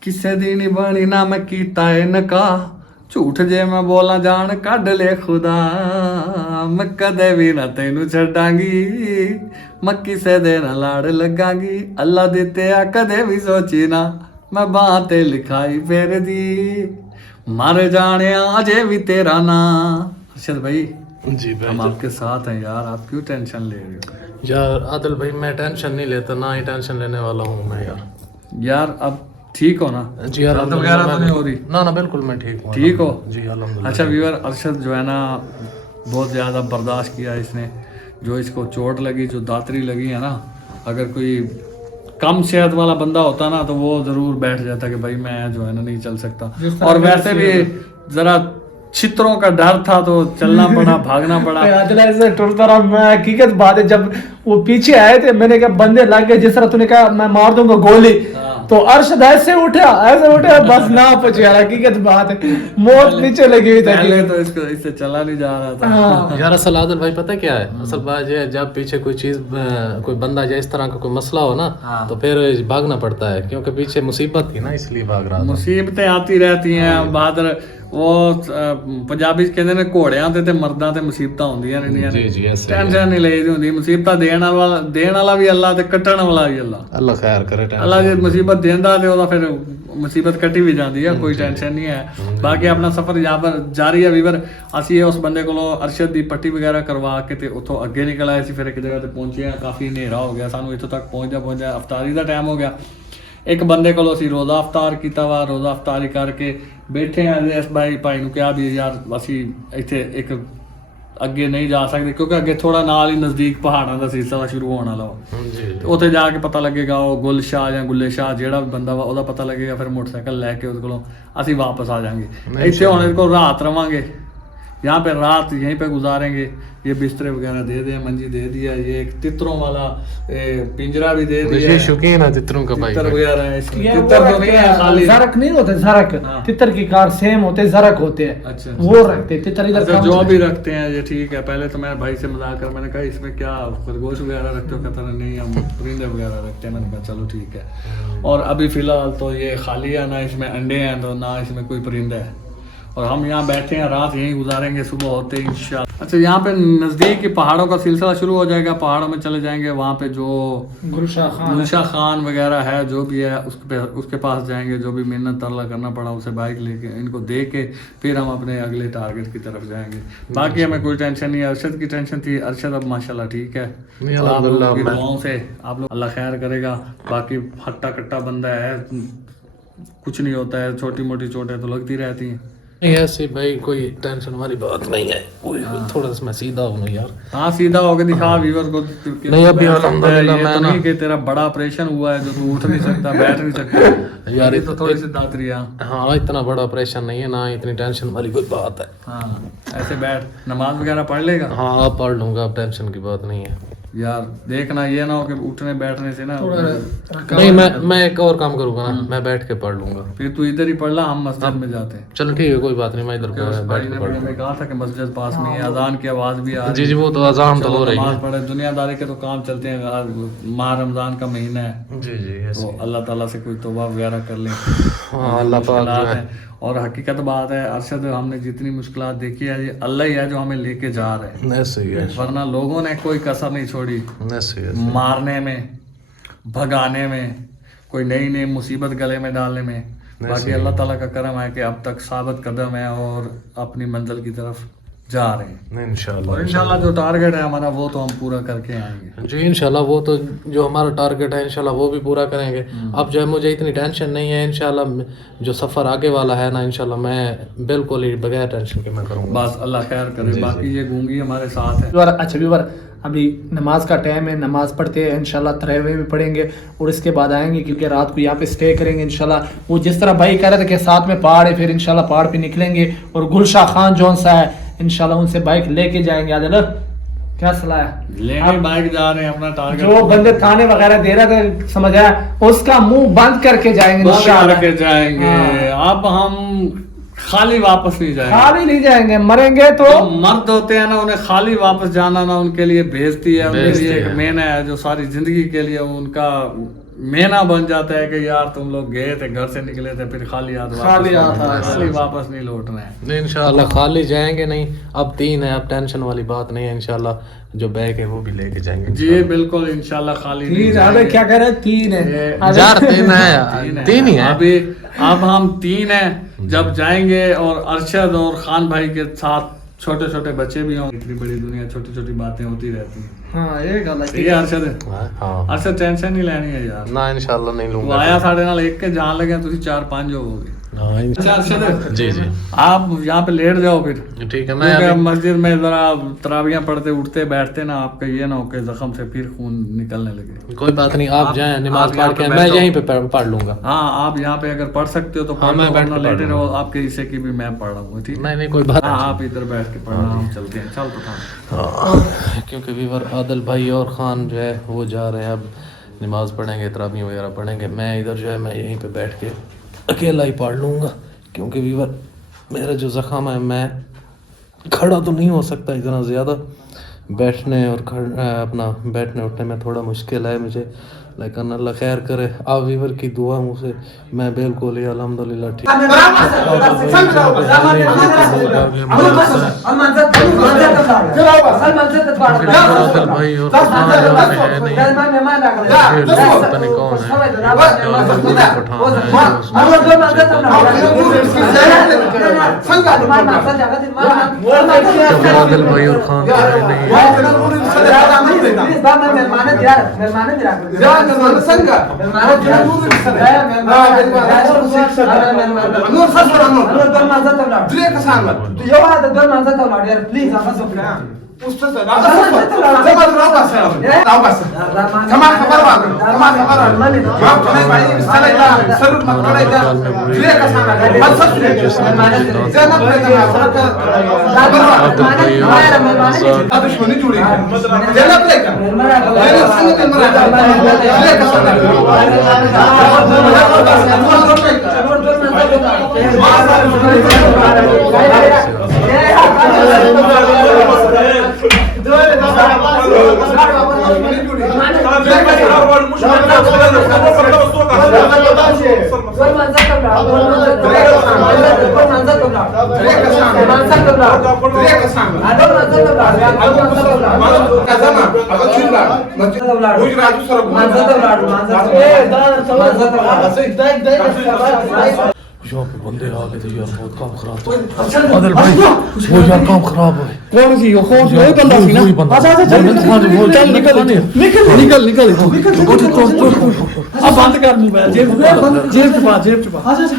ਕਿਸੇ ਦੀ ਨਹੀਂ ਬਣੀ ਨਾ ਮੈਂ ਕੀਤਾ ਏ ਨਕਾਹ ਝੂਠ ਜੇ ਮੈਂ ਬੋਲਾਂ ਜਾਣ ਕੱਢ ਲੈ ਖੁਦਾ ਮੈਂ ਕਦੇ ਵੀ ਨਾ ਤੈਨੂੰ ਛੱਡਾਂਗੀ ਮੈਂ ਕਿਸੇ ਦੇ ਨਾਲ ਲੜ ਲੱਗਾਂਗੀ ਅੱਲਾ ਦਿੱਤੇ ਆ ਕਦੇ ਵੀ ਸੋਚੀ ਨਾ मैं बाह ते लिखाई फेर दी मर जाने अजे भी तेरा ना। अरशद भाई जी भाई हम आपके साथ हैं यार, आप क्यों टेंशन ले रहे हो यार? आदिल भाई मैं टेंशन नहीं लेता, ना ही टेंशन लेने वाला हूँ मैं यार। यार अब ठीक हो ना? जी यार वगैरह तो नहीं हो रही? ना ना बिल्कुल मैं ठीक हूँ। ठीक हो? जी अल्हम्दुलिल्लाह। अच्छा व्यूअर, अरशद जो है ना बहुत ज़्यादा बर्दाश्त किया इसने, जो इसको चोट लगी, जो दातरी लगी है ना, अगर कोई कम सेहत वाला बंदा होता ना तो वो जरूर बैठ जाता कि भाई मैं जो है ना नहीं चल सकता, और वैसे भी जरा छित्रों का डर था तो चलना पड़ा, भागना पड़ा। ऐसे टुरता रहा मैं। हकीकत बात है, जब वो पीछे आए थे मैंने कहा बंदे लग गए, जिस तरह तूने कहा मैं मार दूंगा गोली, तो अरशद ऐसे उठा बस ना पहुंचे यार। हकीकत बात है, मौत पीछे लगी हुई पहले तो इससे चला नहीं जा रहा था। यार असल आदिल भाई पता क्या है, असल बात ये है जब पीछे कोई चीज कोई बंदा या इस तरह का कोई मसला हो ना तो फिर भागना पड़ता है, क्योंकि पीछे मुसीबत थी ना इसलिए भाग रहा था। मुसीबतें आती रहती हैं बहादुर। वो पंजाबी कहते ने घोड़ियां ते मर्दां ते मुसीबतां होंदियां रहंदियां ने। जी जी ऐसे टेंशन नहीं लेदी हुंदी, मुसीबतां देण वाला भी अल्लाह ते कट्टण वाला भी अल्लाह। अल्लाह खैर करे। अल्लाह जे मुसीबत देंदा ते ओदा फिर मुसीबत कट्टी भी जाती है, कोई टेंशन नहीं है। बाकी अपना सफर यहाँ पर जारी है वीवर। असी उस बंदे को अरशद दी पट्टी वगैरह करवा के ते उतों अगे निकल आए, फिर एक जगह ते पहुंचे हैं, काफ़ी हनेरा हो गया, सानू इत्थों तक पहुंचा अफतारी का टाइम हो गया। एक बंदे को असी रोज़ा अफतार किया वा, रोज़ा अफतारी करके बैठे हैं। इस भाई नूं कहा भी यार असी इत्थे एक अगे नहीं जा सकते, क्योंकि अगे थोड़ा नाल ही नज़दीक पहाड़ों का सिलसिला शुरू होने वाला वा। उत्थे जाके पता लगेगा वो गुल शाह या गुल्ले शाह जेड़ा भी बंदा वा ओहदा पता लगेगा, फिर मोटरसाइकिल लैके उहदे कोलों असी वापस आ जाएंगे। इत्थे हुण इहदे कोल रात रवांगे, यहाँ पे रात यहीं पे गुजारेंगे। ये बिस्तरे वगैरह दे दिए, मंजी दे दिया, ये एक तितरों वाला पिंजरा भी दे दिया। ये शौकीन है तितरों का भाई। तितर वगैरह है, तितर तो नहीं है खाली, ज़रक नहीं होते, ज़रक तितर की कार सेम होते, ज़रक होते हैं। अच्छा वो रखते तितर इधर अच्छा, जो भी रखते हैं ये ठीक है। पहले तो मैं भाई से मजाक कर, मैंने कहा इसमें क्या खरगोश वगैरह रखते हो? कहता नहीं हम परिंदे वगैरह रखते हैं। मैंने कहा चलो ठीक है। और अभी फिलहाल तो ये खाली है, ना इसमें अंडे हैं तो ना इसमें कोई परिंदा है, और हम यहाँ बैठे हैं, रात यहीं गुजारेंगे, सुबह होते ही इंशाल्लाह। अच्छा यहाँ पे नज़दीक ही पहाड़ों का सिलसिला शुरू हो जाएगा, पहाड़ों में चले जाएंगे। वहाँ पे जो गुलशाह खान वगैरह है जो भी है उसके पास जाएंगे। जो भी मेहनत तरला करना पड़ा उसे बाइक लेके इनको दे के फिर हम अपने अगले टारगेट की तरफ जाएंगे। बाकी हमें कोई टेंशन नहीं है। अरशद की टेंशन थी, अरशद अब माशाल्लाह ठीक है, आप लोगों की दुआओं से आप लोग अल्लाह खैर करेगा। बाकी हट्टा कट्टा बंदा है, कुछ नहीं होता है, छोटी मोटी चोटें तो लगती रहती हैं। नहीं ऐसी भाई कोई टेंशन वाली बात नहीं है। थोड़ा सा मैं सीधा हूँ यार। हाँ सीधा होके दिखा व्यूअर को। नहीं अभी अल्हम्दुलिल्लाह मैं नहीं कि तेरा बड़ा ऑपरेशन हुआ है जो तू उठ नहीं सकता, बैठ नहीं सकता यार, तो थोड़ी सी दातरी। हाँ इतना बड़ा ऑपरेशन नहीं है, ना इतनी टेंशन वाली कोई बात है। हाँ ऐसे बैठ, नमाज वगैरह पढ़ लेगा? हाँ अब पढ़ लूंगा, अब टेंशन की बात नहीं है यार। देखना ये ना हो कि उठने बैठने से ना नहीं, मैं एक और काम करूंगा ना, मैं बैठ के पढ़ लूंगा। फिर तू इधर ही पढ़ ला, हम मस्जिद में जाते हैं। चलो ठीक है कोई बात नहीं, मैं इधर भाई ने हमें कहा था कि मस्जिद पास में है, अजान की आवाज भी आ रही है। जी जी वो तो अजान तो हो रही है। नमाज पढ़े, दुनियादारी के तो काम चलते हैं, माह रमजान का महीना है जी जी तो अल्लाह ताला से कोई तौबा वगैरह कर लें। हाँ अल्लाह पाक है। और हकीकत बात है अरशद, हमने जितनी मुश्किलात देखी है ये अल्लाह ही है जो हमें लेके जा रहे हैं, ऐसे ही है। वरना लोगों ने कोई कसर नहीं छोड़ी ऐसे ही मारने में, भगाने में, कोई नई नई मुसीबत गले में डालने में। बाकी अल्लाह ताला का करम है कि अब तक साबित कदम है और अपनी मंजिल की तरफ जा रहे हैं इंशाल्लाह। और इंशाल्लाह जो टारगेट है हमारा वो तो हम पूरा करके आएंगे जी इंशाल्लाह। वो तो जो हमारा टारगेट है इंशाल्लाह वो भी पूरा करेंगे। अब जो है मुझे इतनी टेंशन नहीं है, इंशाल्लाह जो सफ़र आगे वाला है ना इंशाल्लाह मैं बिल्कुल ही बगैर टेंशन के मैं करूँगा। बस अल्लाह खैर करे। बाकी ये गूंगी हमारे साथ है। अच्छा व्यूअर, अभी नमाज का टाइम है, नमाज पढ़ते हैं इंशाल्लाह, तरावीह भी पढ़ेंगे और इसके बाद आएंगे क्योंकि रात को यहाँ पे स्टे करेंगे इंशाल्लाह। वो जिस तरह भाई कह रहे थे कि साथ में पहाड़ है, फिर इंशाल्लाह पहाड़ पे निकलेंगे और गुलशाह खान जौन सा है इंशाल्लाह उनसे बाइक लेके जाएंगे। आदिल क्या सलाह है? लेने बाइक जा रहे हैं अपना टारगेट जो बंदे थाने वगैरह दे रहे थे समझ आया, उसका मुंह बंद करके जाएंगे इंशाल्लाह। के जाएंगे। हाँ। अब हम खाली वापस नहीं जाएंगे। खाली नहीं जाएंगे, मरेंगे तो जो मर्द होते हैं ना, उन्हें खाली वापस जाना ना उनके लिए बेइज्जती है, उनके लिए एक मेना है जो सारी जिंदगी के लिए उनका मेना बन जाता है कि यार तुम लोग गए थे, घर से निकले थे, फिर खाली हाथ खाली वापस नहीं लौटना है। इंशाल्लाह खाली जाएंगे नहीं। अब 3 है, अब टेंशन वाली बात नहीं है। इंशाल्लाह जो बैग है वो भी लेके जाएंगे जी बिल्कुल इंशाल्लाह खाली नहीं 3 जाएंगे। क्या कह रहे हैं? 3 है यार 3 है, 3 ही है अभी। अब हम 3 हैं, जब जाएंगे और अरशद और खान भाई के साथ छोटे छोटे बच्चे भी होंगे। इतनी बड़ी दुनिया, छोटी छोटी बातें होती रहती हैं। हाँ ये गल है। ठीक है अरशद, हाँ अरशद टेंशन नहीं लेनी है यार। ना इंशाल्लाह नहीं वो लूंगा। आया साढ़े नाल एक के जान लगे, तुम 4-5 होगे। हाँ, अच्छा अरशद, जी जी आप यहाँ पे लेट जाओ फिर, ठीक है। मैं क्योंकि अभी मस्जिद में जरा तरावियां पढ़ते उठते बैठते ना, आपका ये ना हो कि जख्म से फिर खून निकलने लगे। कोई बात नहीं, आप जाएं नमाज आप यहाँ पढ़ के, पे मैं बैठो। यहीं पे पढ़ लूंगा। हाँ आप यहाँ पे अगर पढ़ सकते हो तो हाँ, पढ़ मैं लो, बैठ के वरना पढ़ लेटे लूंगा। रहो, आपके हिस्से की भी मैं पढ़ रहा हूँ। ठीक है, नहीं कोई बात हाँ आप इधर बैठ के पढ़ना, हम चलते हैं। चल तो हाँ, क्योंकि वीवर आदिल भाई और खान जो है वो जा रहे हैं, अब नमाज पढ़ेंगे, तरावी वगैरह पढ़ेंगे। मैं इधर जो है मैं यहीं पे बैठ के अकेला ही पढ़ लूँगा, क्योंकि वीवर मेरा जो ज़ख़म है, मैं खड़ा तो नहीं हो सकता इतना ज़्यादा, बैठने और अपना बैठने उठने में थोड़ा मुश्किल है मुझे, लेकिन अल्लाह खैर करे। आप वीवर की दुआ मुझसे मैं बिल्कुल ही अल्हम्दुलिल्लाह ठीक। आदिल भाई और खान यहाँ पे है नहीं, पता नहीं कौन है। आदिल भाई और खान यहाँ पे बंदे आ गए थे यार, बहुत काम खराब था। आदिल भाई वो यार काम खराब है। कौन सी वही बंदा सी ना? वही बंदा। अच्छा अच्छा चल चल निकल निकल निकल निकल अब बंद कर, जेब जेब छुपा। अच्छा अच्छा